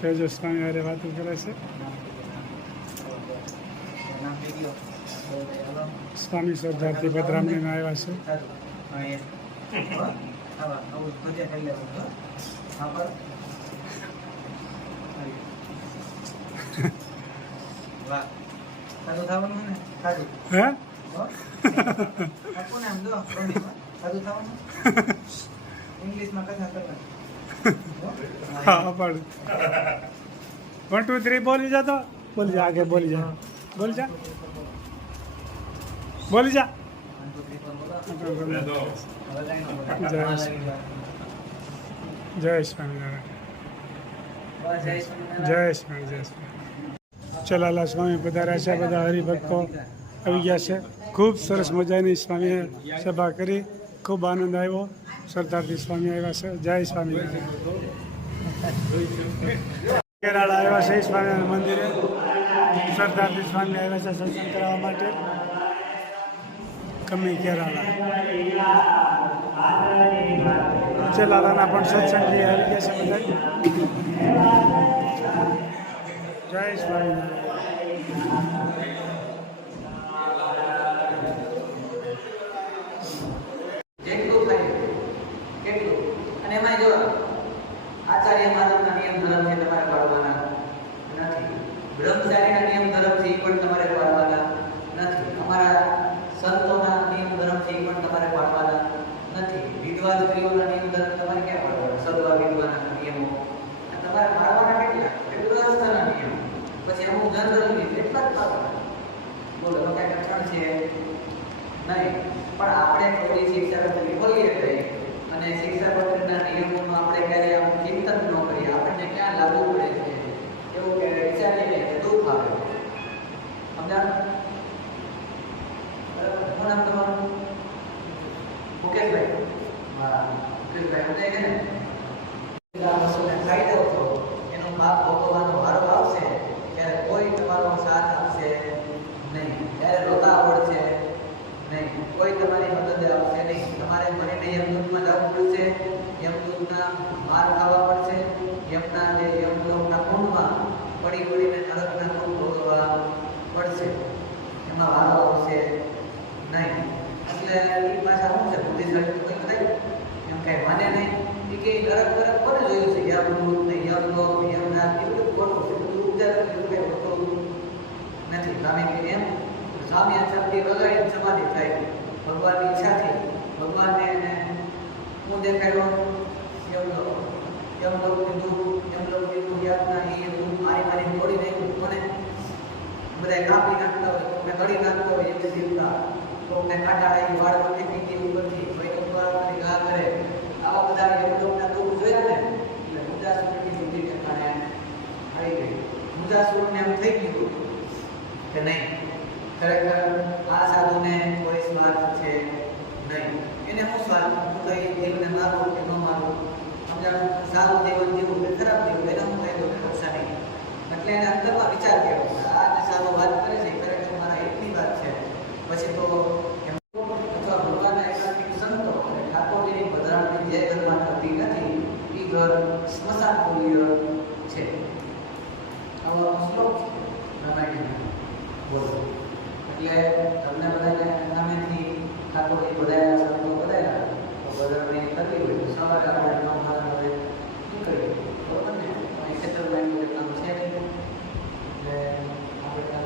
તેજસ્વામી હારે વાતો કરે છે. સ્વામી સરદારથી પધરામણી આવ્યા છે. हाँ पढ़ 1 2 3 बोली जा, तो बोल जा, आगे बोली जा, बोल जा, बोली जा. जय स्वामीनारायण. जय स्वामी. जय स्वामी. ચલાલા સ્વામી પધાર્યા છે. બધા હરિભક્તો આવી ગયા છે. ખૂબ સરસ મજાની સ્વામીએ સભા કરી. ખૂબ આનંદ આવ્યો. સરદારજી સ્વામી આવ્યા છે. જય સ્વામી. કેરાળા આવ્યા છે સ્વામિનારાયણ મંદિરે. સરદારજી સ્વામી આવ્યા છે સત્સંગ કરાવવા માટે. કમી કેરાળા ચલાલાના પણ સત્સંગી આવી ગયા છે બધા. જય સ્વામિનારાયણ. આચાર્ય માનવના નિયમ ધર્મથી તમારે પાળવાના નથી. બ્રહ્મચારીના નિયમ ધર્મથી પણ તમારે પાળવાના નથી. અમારા સંતોના નિયમ ધર્મથી પણ તમારે પાળવાના નથી. વિધવા સ્ત્રીઓના નિયમ ધર્મ તમારે ક્યાં પાળવાના? સદવા વિધવાના નિયમો તમારે પાળવાના કેટલા? ગૃહસ્થના નિયમ. પછી અમુક જનરલી એટલા જ પાળવાના. બોલો તો ક્યાંક અટકણ છે નહીં. પણ આપણે થોડી શિક્ષા પદ્ધતિ બોલીએ કઈ અને શિક્ષા પદ્ધતિના નિયમોનું આપણે ક્યારે આમ ચિંતન ન કરીએ. આપણને ક્યાં લાગુ પડે છે એવું કે વિચારીએ કે દુઃખ આવે. સમજાણ? શું નામ તમારું? મુકેશભાઈ. હા મુકેશભાઈ સમજાય કે ને? આ વસ્તુને ખાઈ દો તો એનો પાપ ભોગવવાનો વારો આવશે ત્યારે કોઈ તમારો સાથ આપશે નહીં. ત્યારે રોતા આવડશે નહીં. કોઈ તમારી મદદ આપશે નહીં. તમારે મરીને યમદૂતમાં જવું પડશે. યમદૂતના માર ખાવા પડશે. યમના જે યમલોકના કુંડમાં પડીને નરકના કુંડ ભોગવવા પડશે. એમાં વારો આવશે નહીં. એટલે એ પાછા શું છે? બુદ્ધિશાળી કોઈ થાય એમ કઈ માને નહીં. એ કે નરક કોને જોયું છે? યમદૂત ને યમલોક ને યમનાથ એ બધું ખોટું છે. બધું ઉપચાર કઈ હોતું નથી. કારણ કે એમ સ્વામી આચાર્યથી વગાડીને સમાધિ થાય. ભગવાનની ઈચ્છાથી ભગવાનને હું દેખાડ્યો યમલોકની દુઃખ, યમલોકની યાતના એ દુઃખ મારી તોડી નાખ્યું. મને બધા કાપી નાખતા હોય, કોઈને કડી નાખતા હોય એવી દેવતા, કોઈને કાંટાળા વાળ વચ્ચે પીતી ઉપરથી કોઈ દ્વારા ઘા કરે. આવા બધા યમલોકના દુઃખ જોયા ને એટલે મુજાસુરની બુદ્ધિ ઠેકાણે આવી ગઈ. મુજાસુરને એમ થઈ ગયું કે નહીં ખરેખર આ સાધુને કોઈ સ્વાર્થ છે નહીં. એને હું સ્વાર્થ? હું કઈ દેવને મારું કે ન મારું? સમજાણ? સારું દેવન જેવું કે ખરાબ દેવું એને હું કહી દઉં કે રક્ષા નહીં. એટલે એને અંતરમાં વિચાર કર્યો આ જે સારો વાત કરે છે ખરેખર મારા એકની વાત છે. પછી તો અથવા ભગવાનના એકાંતિક સંતો અને ઠાકોરજીની પધરામણી જે ઘરમાં થતી નથી એ ઘર સ્મશાન તુલ્ય છે. આવો શ્લોક રામાયણ બોલો. એટલે તમને બધાને નામેથી ઠાકોરજી બધાયા સંતો બધાયા તો બધાને થતી હોય તો સવારે આપણે મહાભારત હવે નીકળીએ બરોબર ને? અહીં ખેતરમાં કામ છે નહીં એટલે આપણે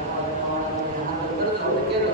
હાજર કરજો એટલે કેજો